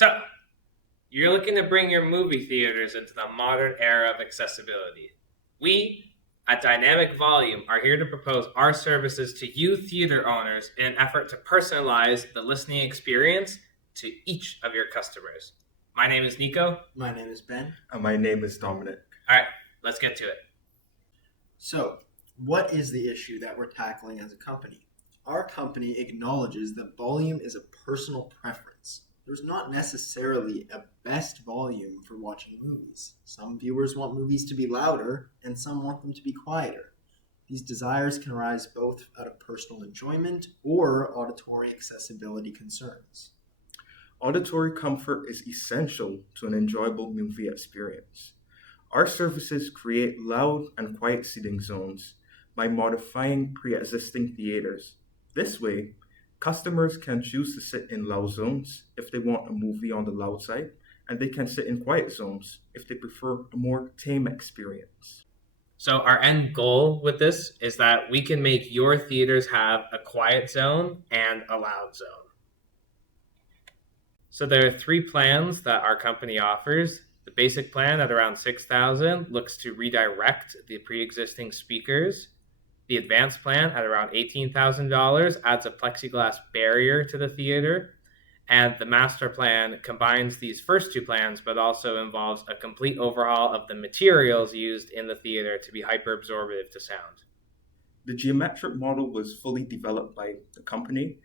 So, you're looking to bring your movie theaters into the modern era of accessibility. We, at Dynamic Volume, are here to propose our services to you theater owners in an effort to personalize the listening experience to each of your customers. My name is Niko. My name is Ben. And my name is Dominic. All right, let's get to it. So, what is the issue that we're tackling as a company? Our company acknowledges that volume is a personal preference. There's not necessarily a best volume for watching movies. Some viewers want movies to be louder, and some want them to be quieter. These desires can arise both out of personal enjoyment or auditory accessibility concerns. Auditory comfort is essential to an enjoyable movie experience. Our services create loud and quiet seating zones by modifying pre-existing theaters. This way, customers can choose to sit in loud zones if they want a movie on the loud side, and they can sit in quiet zones if they prefer a more tame experience. So, our end goal with this is that we can make your theaters have a quiet zone and a loud zone. So, there are three plans that our company offers. The basic plan at around $6,000 looks to redirect the pre-existing speakers. The advanced plan at around $18,000 adds a plexiglass barrier to the theater. And the master plan combines these first two plans, but also involves a complete overhaul of the materials used in the theater to be hyper-absorptive to sound. The geometric model was fully developed by the company.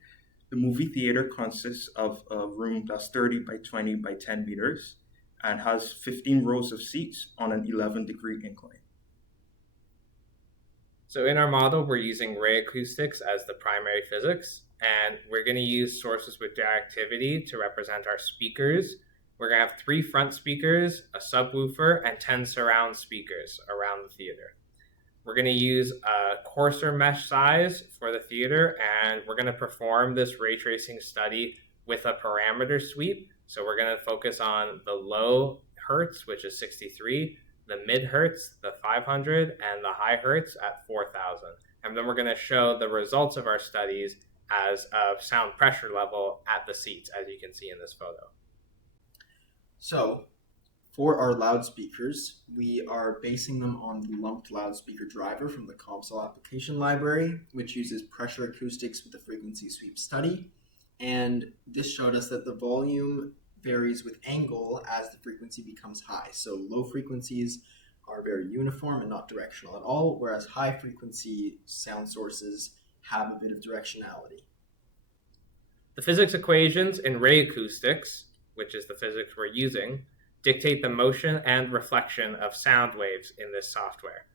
The movie theater consists of a room that's 30 by 20 by 10 meters and has 15 rows of seats on an 11-degree incline. So in our model, we're using ray acoustics as the primary physics, and we're going to use sources with directivity to represent our speakers. We're going to have 3 front speakers, a subwoofer, and 10 surround speakers around the theater. We're going to use a coarser mesh size for the theater, and we're going to perform this ray tracing study with a parameter sweep. So we're going to focus on the low hertz, which is 63, the mid hertz, the 500, and the high hertz at 4,000. And then we're going to show the results of our studies as a sound pressure level at the seats, as you can see in this photo. So, for our loudspeakers, we are basing them on the lumped loudspeaker driver from the ComSol application library, which uses pressure acoustics with a frequency sweep study. And this showed us that the volume varies with angle as the frequency becomes high. So low frequencies are very uniform and not directional at all, whereas high frequency sound sources have a bit of directionality. The physics equations in ray acoustics, which is the physics we're using, dictate the motion and reflection of sound waves in this software.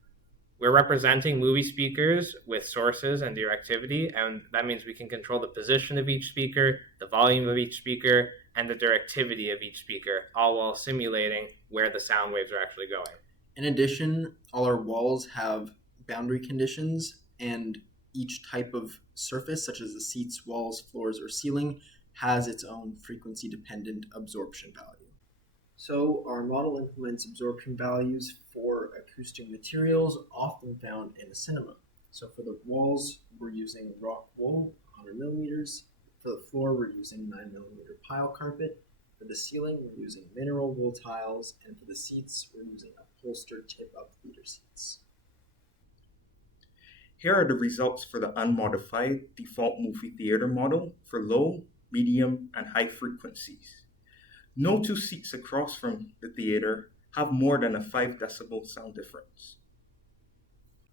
We're representing movie speakers with sources and directivity, and that means we can control the position of each speaker, the volume of each speaker, and the directivity of each speaker, all while simulating where the sound waves are actually going. In addition, all our walls have boundary conditions, and each type of surface, such as the seats, walls, floors, or ceiling, has its own frequency-dependent absorption value. So our model implements absorption values for acoustic materials often found in a cinema. So for the walls, we're using rock wool, 100 millimeters. For the floor, we're using 9 millimeter pile carpet. For the ceiling, we're using mineral wool tiles. And for the seats, we're using upholstered tip-up theater seats. Here are the results for the unmodified default movie theater model for low, medium, and high frequencies. No 2 seats across from the theater have more than a 5 decibel sound difference.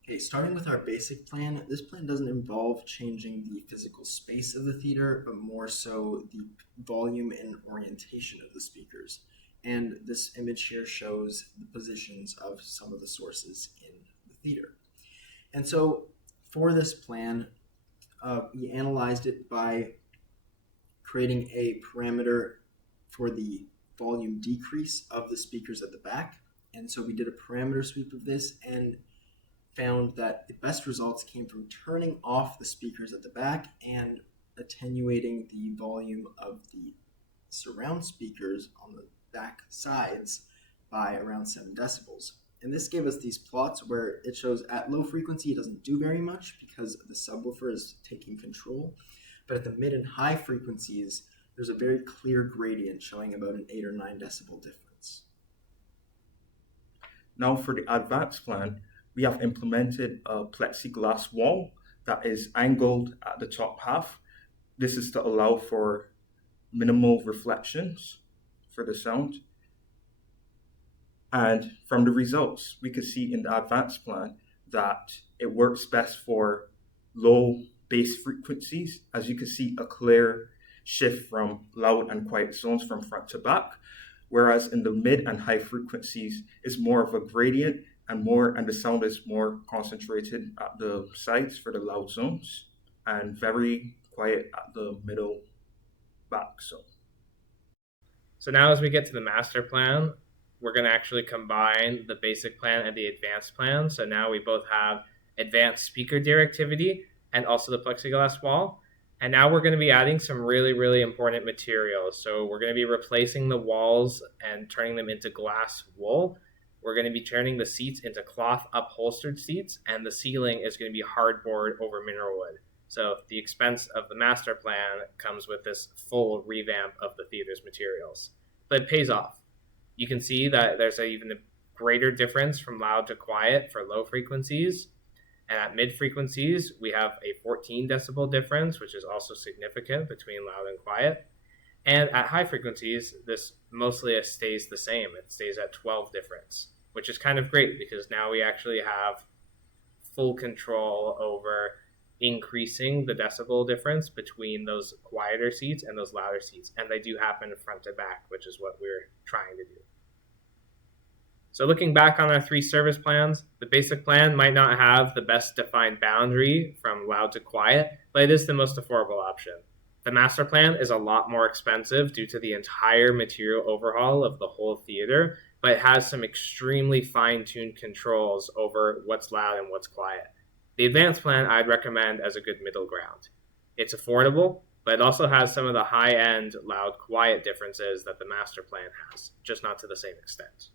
Okay, starting with our basic plan, this plan doesn't involve changing the physical space of the theater, but more so the volume and orientation of the speakers. And this image here shows the positions of some of the sources in the theater. And so for this plan, we analyzed it by creating a parameter for the volume decrease of the speakers at the back. And so we did a parameter sweep of this and found that the best results came from turning off the speakers at the back and attenuating the volume of the surround speakers on the back sides by around 7 decibels. And this gave us these plots where it shows at low frequency it doesn't do very much because the subwoofer is taking control. But at the mid and high frequencies, there's a very clear gradient showing about an 8 or 9 decibel difference. Now for the advanced plan, we have implemented a plexiglass wall that is angled at the top half. This is to allow for minimal reflections for the sound. And from the results, we can see in the advanced plan that it works best for low bass frequencies. As you can see, a clear shift from loud and quiet zones from front to back, whereas in the mid and high frequencies is more of a gradient and the sound is more concentrated at the sides for the loud zones and very quiet at the middle back zone. So now as we get to the master plan, we're going to actually combine the basic plan and the advanced plan. So now we both have advanced speaker directivity and also the plexiglass wall. And now we're going to be adding some really, really important materials. So we're going to be replacing the walls and turning them into glass wool. We're going to be turning the seats into cloth upholstered seats, and the ceiling is going to be hardboard over mineral wood. So the expense of the master plan comes with this full revamp of the theater's materials. But it pays off. You can see that there's even a greater difference from loud to quiet for low frequencies. And at mid frequencies, we have a 14 decibel difference, which is also significant between loud and quiet. And at high frequencies, this mostly stays the same. It stays at 12 difference, which is kind of great because now we actually have full control over increasing the decibel difference between those quieter seats and those louder seats. And they do happen front to back, which is what we're trying to do. So looking back on our 3 service plans, the basic plan might not have the best defined boundary from loud to quiet, but it is the most affordable option. The master plan is a lot more expensive due to the entire material overhaul of the whole theater, but it has some extremely fine-tuned controls over what's loud and what's quiet. The advanced plan I'd recommend as a good middle ground. It's affordable, but it also has some of the high-end loud-quiet differences that the master plan has, just not to the same extent.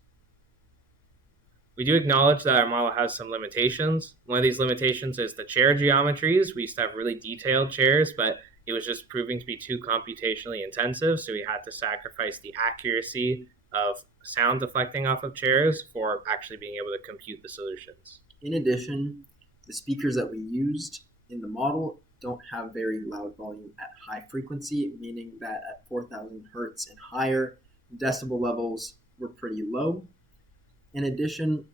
We do acknowledge that our model has some limitations. One of these limitations is the chair geometries. We used to have really detailed chairs, but it was just proving to be too computationally intensive, so we had to sacrifice the accuracy of sound deflecting off of chairs for actually being able to compute the solutions. In addition, the speakers that we used in the model don't have very loud volume at high frequency, meaning that at 4,000 hertz and higher, decibel levels were pretty low. In addition,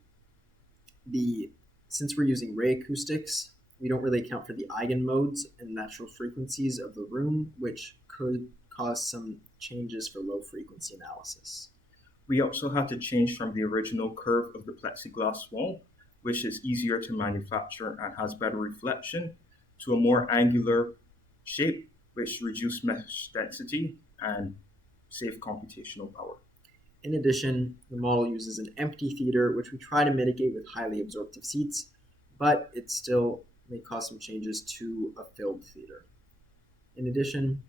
since we're using ray acoustics, we don't really account for the eigenmodes and natural frequencies of the room, which could cause some changes for low frequency analysis. We also had to change from the original curve of the plexiglass wall, which is easier to manufacture and has better reflection, to a more angular shape, which reduces mesh density and save computational power. In addition, the model uses an empty theater, which we try to mitigate with highly absorptive seats, but it still may cause some changes to a filled theater. In addition,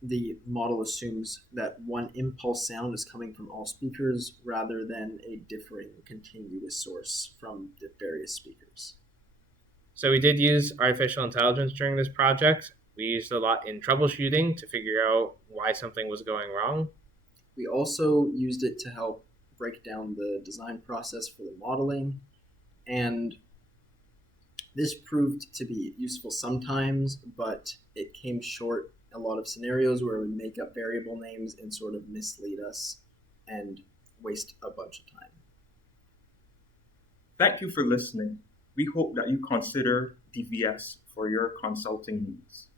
the model assumes that one impulse sound is coming from all speakers rather than a differing continuous source from the various speakers. So we did use artificial intelligence during this project. We used a lot in troubleshooting to figure out why something was going wrong. We also used it to help break down the design process for the modeling, and this proved to be useful sometimes, but it came short a lot of scenarios where it would make up variable names and sort of mislead us and waste a bunch of time. Thank you for listening. We hope that you consider DVS for your consulting needs.